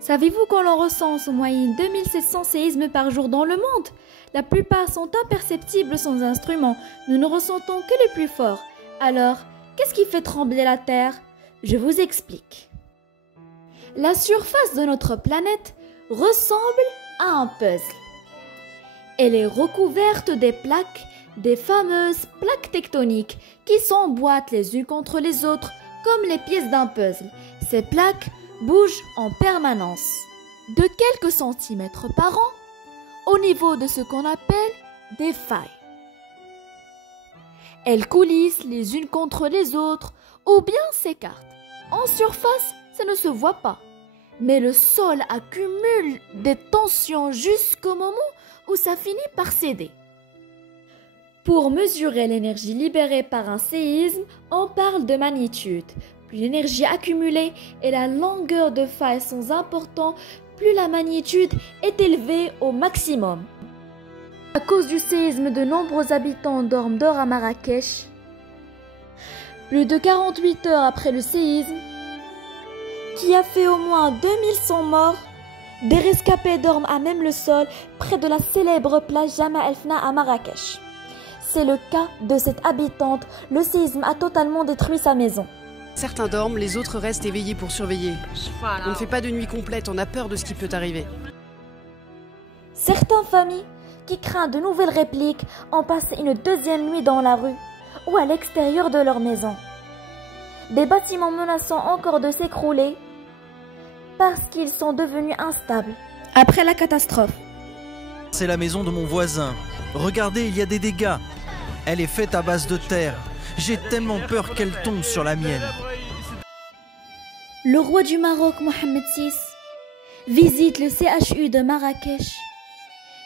Savez-vous qu'on en recense en moyenne 2700 séismes par jour dans le monde? La plupart sont imperceptibles sans instruments, nous ne ressentons que les plus forts. Alors, qu'est-ce qui fait trembler la Terre? Je vous explique. La surface de notre planète ressemble à un puzzle. Elle est recouverte des fameuses plaques tectoniques qui s'emboîtent les unes contre les autres comme les pièces d'un puzzle. Ces plaques bougent en permanence, de quelques centimètres par an, au niveau de ce qu'on appelle des failles. Elles coulissent les unes contre les autres ou bien s'écartent. En surface, ça ne se voit pas, mais le sol accumule des tensions jusqu'au moment où ça finit par céder. Pour mesurer l'énergie libérée par un séisme, on parle de magnitude. Plus l'énergie accumulée et la longueur de faille sont importants, plus la magnitude est élevée au maximum. À cause du séisme, de nombreux habitants dorment dehors à Marrakech. Plus de 48 heures après le séisme, qui a fait au moins 2100 morts, des rescapés dorment à même le sol, près de la célèbre plage Jemaa El Fna à Marrakech. C'est le cas de cette habitante, le séisme a totalement détruit sa maison. Certains dorment, les autres restent éveillés pour surveiller. On ne fait pas de nuit complète, on a peur de ce qui peut arriver. Certaines familles, qui craignent de nouvelles répliques, ont passé une deuxième nuit dans la rue ou à l'extérieur de leur maison. Des bâtiments menaçant encore de s'écrouler parce qu'ils sont devenus instables après la catastrophe. C'est la maison de mon voisin. Regardez, il y a des dégâts. Elle est faite à base de terre. J'ai tellement peur qu'elle tombe sur la mienne. Le roi du Maroc, Mohamed VI, visite le CHU de Marrakech,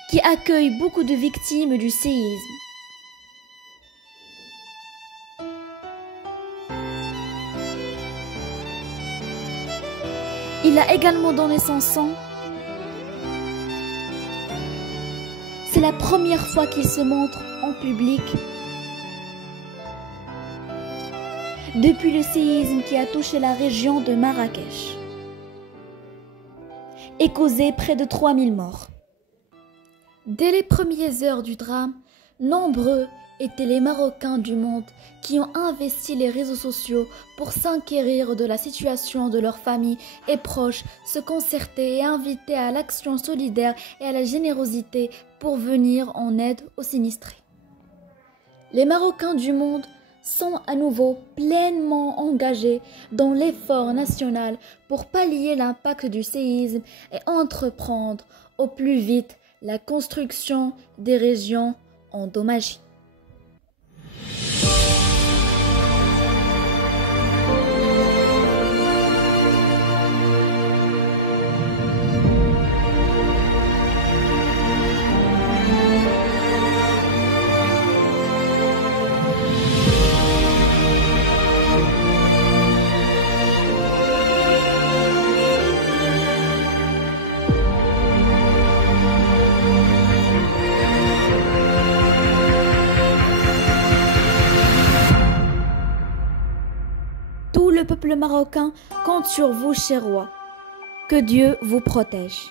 qui accueille beaucoup de victimes du séisme. Il a également donné son sang. C'est la première fois qu'il se montre en public depuis le séisme qui a touché la région de Marrakech et causé près de 3000 morts. Dès les premières heures du drame, nombreux étaient les Marocains du monde qui ont investi les réseaux sociaux pour s'enquérir de la situation de leurs familles et proches, se concerter et inviter à l'action solidaire et à la générosité pour venir en aide aux sinistrés. Les Marocains du monde sont à nouveau pleinement engagés dans l'effort national pour pallier l'impact du séisme et entreprendre au plus vite la construction des régions endommagées. Tout le peuple marocain compte sur vous, cher roi. Que Dieu vous protège.